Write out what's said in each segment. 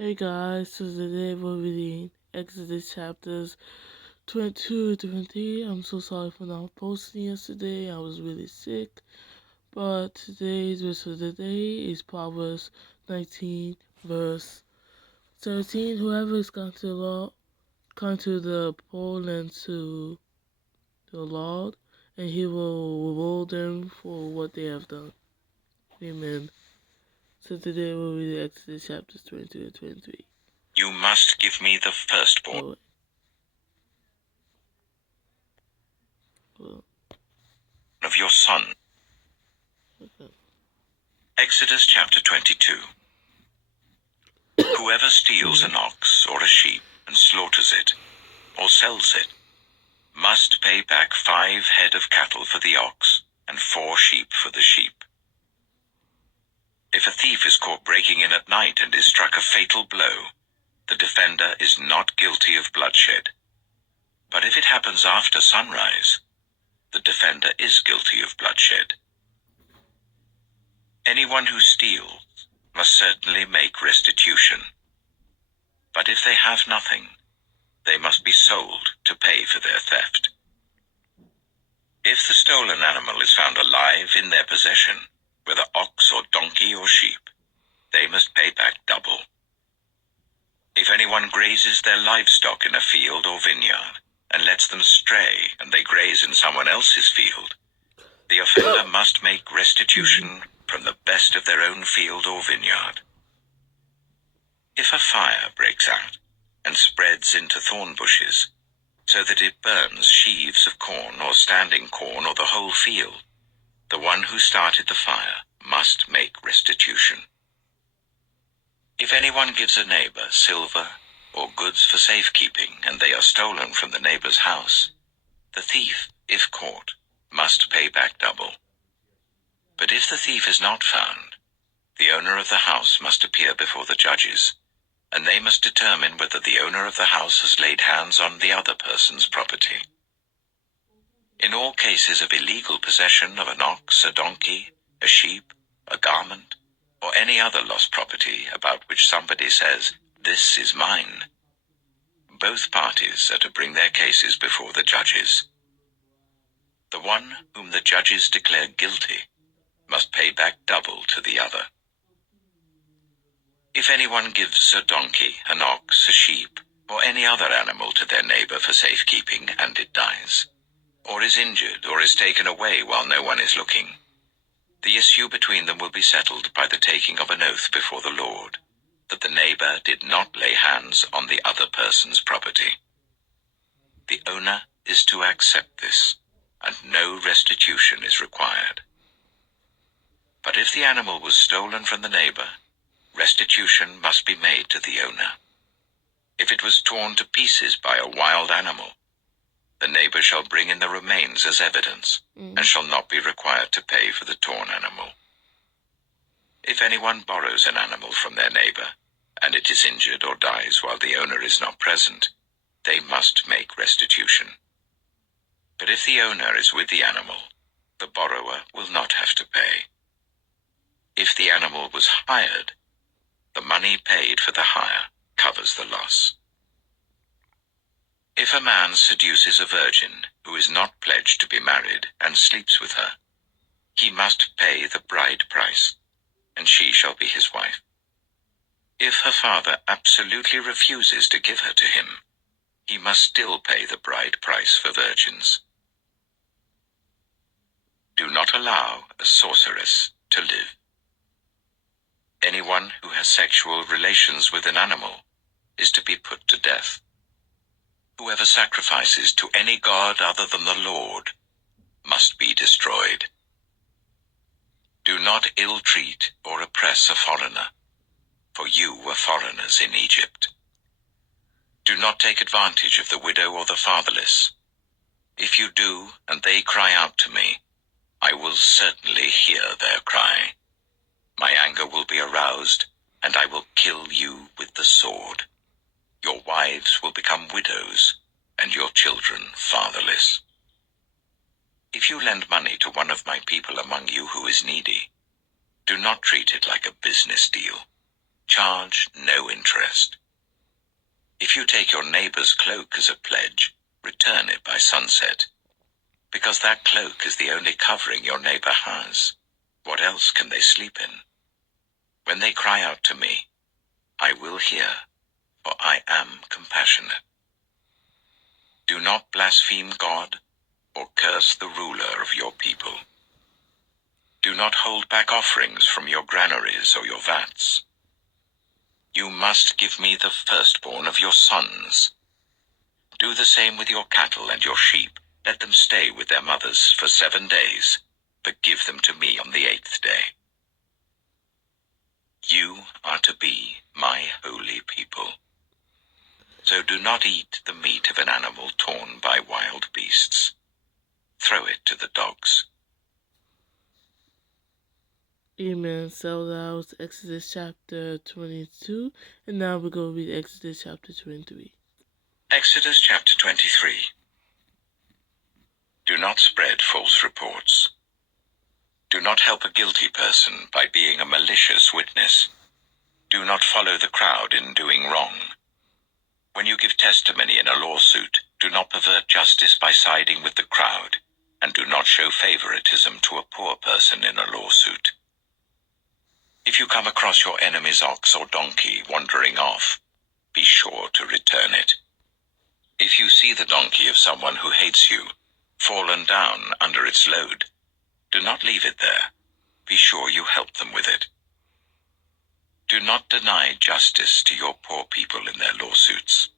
Hey guys, so today we're reading Exodus chapters 22 to 23. I'm so sorry for not posting yesterday. I was really sick. But today's verse of the day is Proverbs 19, verse 17. Whoever is gone to the Lord, come to the poor and to the Lord, and he will reward them for what they have done. Amen. So today we'll read Exodus chapters 22 to 23. You must give me the firstborn of your son. Exodus chapter 22. Whoever steals an ox or a sheep and slaughters it, or sells it, must pay back 5 head of cattle for the ox, and 4 sheep for the sheep. If a thief is caught breaking in at night and is struck a fatal blow, the defender is not guilty of bloodshed. But if it happens after sunrise, the defender is guilty of bloodshed. Anyone who steals must certainly make restitution. But if they have nothing, they must be sold to pay for their theft. If the stolen animal is found alive in their possession, whether ox or donkey or sheep, they must pay back double. If anyone grazes their livestock in a field or vineyard, and lets them stray and they graze in someone else's field, the offender must make restitution from the best of their own field or vineyard. If a fire breaks out and spreads into thorn bushes, so that it burns sheaves of corn or standing corn or the whole field, the one who started the fire must make restitution. If anyone gives a neighbor silver or goods for safekeeping and they are stolen from the neighbor's house, the thief, if caught, must pay back double. But if the thief is not found, the owner of the house must appear before the judges, and they must determine whether the owner of the house has laid hands on the other person's property. In all cases of illegal possession of an ox, a donkey, a sheep, a garment, or any other lost property about which somebody says, "This is mine," both parties are to bring their cases before the judges. The one whom the judges declare guilty must pay back double to the other. If anyone gives a donkey, an ox, a sheep, or any other animal to their neighbor for safekeeping, and it dies, or is injured, or is taken away while no one is looking, the issue between them will be settled by the taking of an oath before the Lord, that the neighbor did not lay hands on the other person's property. The owner is to accept this, and no restitution is required. But if the animal was stolen from the neighbor, restitution must be made to the owner. If it was torn to pieces by a wild animal, the neighbor shall bring in the remains as evidence, and shall not be required to pay for the torn animal. If anyone borrows an animal from their neighbor, and it is injured or dies while the owner is not present, they must make restitution. But if the owner is with the animal, the borrower will not have to pay. If the animal was hired, the money paid for the hire covers the loss. If a man seduces a virgin who is not pledged to be married and sleeps with her, he must pay the bride price, and she shall be his wife. If her father absolutely refuses to give her to him, he must still pay the bride price for virgins. Do not allow a sorceress to live. Anyone who has sexual relations with an animal is to be put to death. Whoever sacrifices to any god other than the Lord must be destroyed. Do not ill-treat or oppress a foreigner, for you were foreigners in Egypt. Do not take advantage of the widow or the fatherless. If you do, and they cry out to me, I will certainly hear their cry. My anger will be aroused, and I will kill you with the sword. Your wives will become widows, and your children fatherless. If you lend money to one of my people among you who is needy, do not treat it like a business deal. charge no interest. If you take your neighbor's cloak as a pledge, return it by sunset, because that cloak is the only covering your neighbor has. What else can they sleep in? When they cry out to me, I will hear, for I am compassionate. Do not blaspheme God or curse the ruler of your people. Do not hold back offerings from your granaries or your vats. You must give me the firstborn of your sons. Do the same with your cattle and your sheep. Let them stay with their mothers for 7 days, but give them to me on the 8th day. You are to be my holy people. So do not eat the meat of an animal torn by wild beasts. Throw it to the dogs. Amen. So that was Exodus chapter 22, and now we're going to read Exodus chapter 23. Exodus chapter 23. Do not spread false reports. Do not help a guilty person by being a malicious witness. Do not follow the crowd in doing wrong. When you give testimony in a lawsuit, do not pervert justice by siding with the crowd, and do not show favoritism to a poor person in a lawsuit. If you come across your enemy's ox or donkey wandering off, be sure to return it. If you see the donkey of someone who hates you, fallen down under its load, do not leave it there. Be sure you help them with it. Do not deny justice to your poor people in their lawsuits.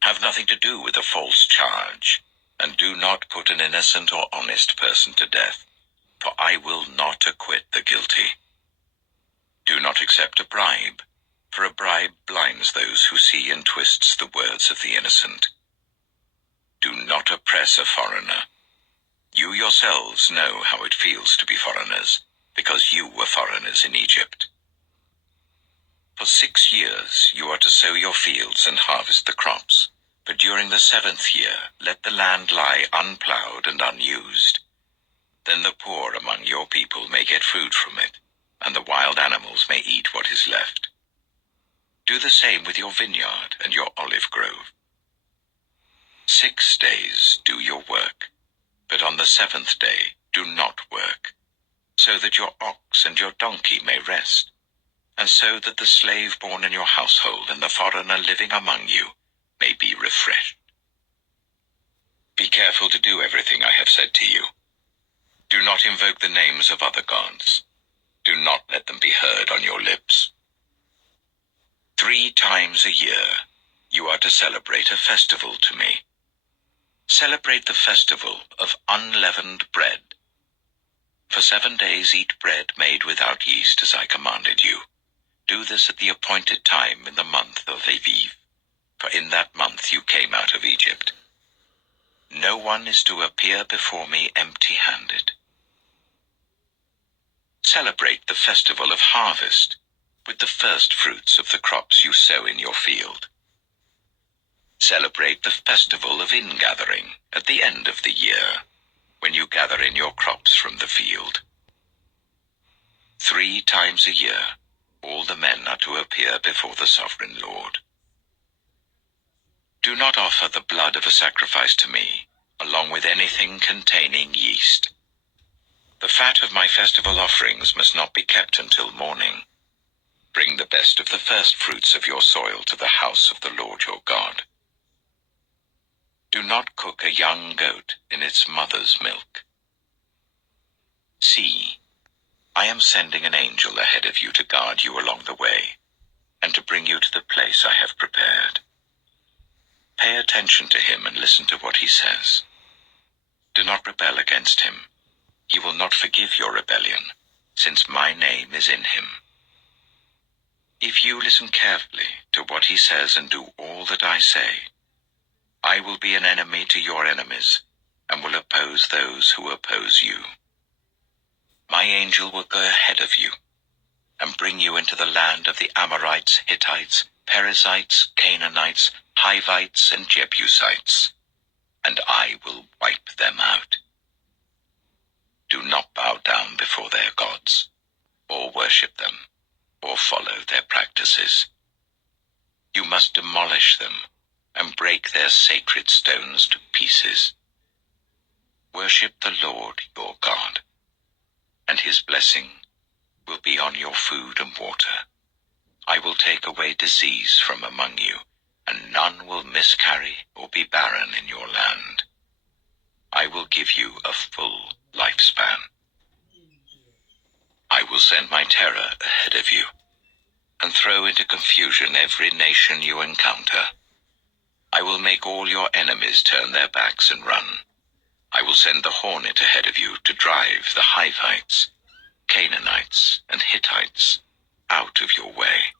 Have nothing to do with a false charge, and do not put an innocent or honest person to death, for I will not acquit the guilty. Do not accept a bribe, for a bribe blinds those who see and twists the words of the innocent. Do not oppress a foreigner. You yourselves know how it feels to be foreigners, because you were foreigners in Egypt. For 6 years you are to sow your fields and harvest the crops, but during the 7th year let the land lie unplowed and unused. Then the poor among your people may get food from it, and the wild animals may eat what is left. Do the same with your vineyard and your olive grove. 6 days do your work, but on the 7th day do not work, so that your ox and your donkey may rest, and so that the slave born in your household and the foreigner living among you may be refreshed. Be careful to do everything I have said to you. Do not invoke the names of other gods. Do not let them be heard on your lips. 3 times a year you are to celebrate a festival to me. Celebrate the festival of unleavened bread. For 7 days eat bread made without yeast as I commanded you. Do this at the appointed time in the month of Aviv, for in that month you came out of Egypt. No one is to appear before me empty-handed. Celebrate the festival of harvest with the first fruits of the crops you sow in your field. Celebrate the festival of ingathering at the end of the year, when you gather in your crops from the field. 3 times a year, all the men are to appear before the sovereign Lord. Do not offer the blood of a sacrifice to me, along with anything containing yeast. The fat of my festival offerings must not be kept until morning. Bring the best of the first fruits of your soil to the house of the Lord your God. Do not cook a young goat in its mother's milk. See, I am sending an angel ahead of you to guard you along the way, and to bring you to the place I have prepared. Pay attention to him and listen to what he says. Do not rebel against him. He will not forgive your rebellion, since my name is in him. If you listen carefully to what he says and do all that I say, I will be an enemy to your enemies, and will oppose those who oppose you. My angel will go ahead of you, and bring you into the land of the Amorites, Hittites, Perizzites, Canaanites, Hivites, and Jebusites, and I will wipe them out. Do not bow down before their gods, or worship them. or follow their practices. You must demolish them and break their sacred stones to pieces. Worship the Lord your God, and his blessing will be on your food and water. I will take away disease from among you, and none will miscarry or be barren in your land. I will give you a full lifespan. I will send my terror ahead of you, and throw into confusion every nation you encounter. I will make all your enemies turn their backs and run. I will send the hornet ahead of you to drive the Hivites, Canaanites, and Hittites out of your way.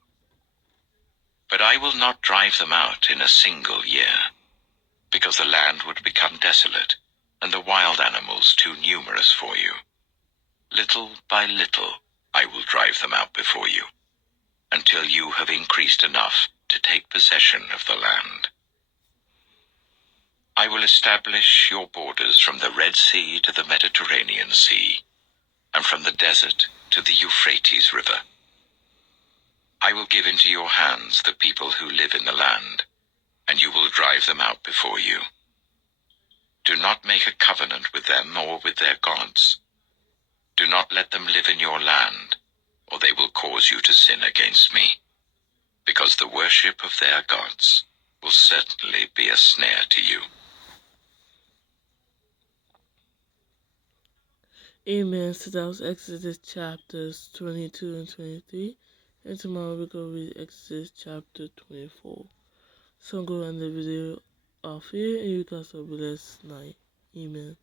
But I will not drive them out in a single year, because the land would become desolate, and the wild animals too numerous for you. Little by little I will drive them out before you, until you have increased enough to take possession of the land. I will establish your borders from the Red Sea to the Mediterranean Sea, and from the desert to the Euphrates River. I will give into your hands the people who live in the land, and you will drive them out before you. Do not make a covenant with them or with their gods. Do not let them live in your land, or they will cause you to sin against me, because the worship of their gods will certainly be a snare to you. Amen. So that was Exodus chapters 22 and 23. And tomorrow we're going to read Exodus chapter 24. So I'm going to end the video off here, and you guys have a blessed night. Amen.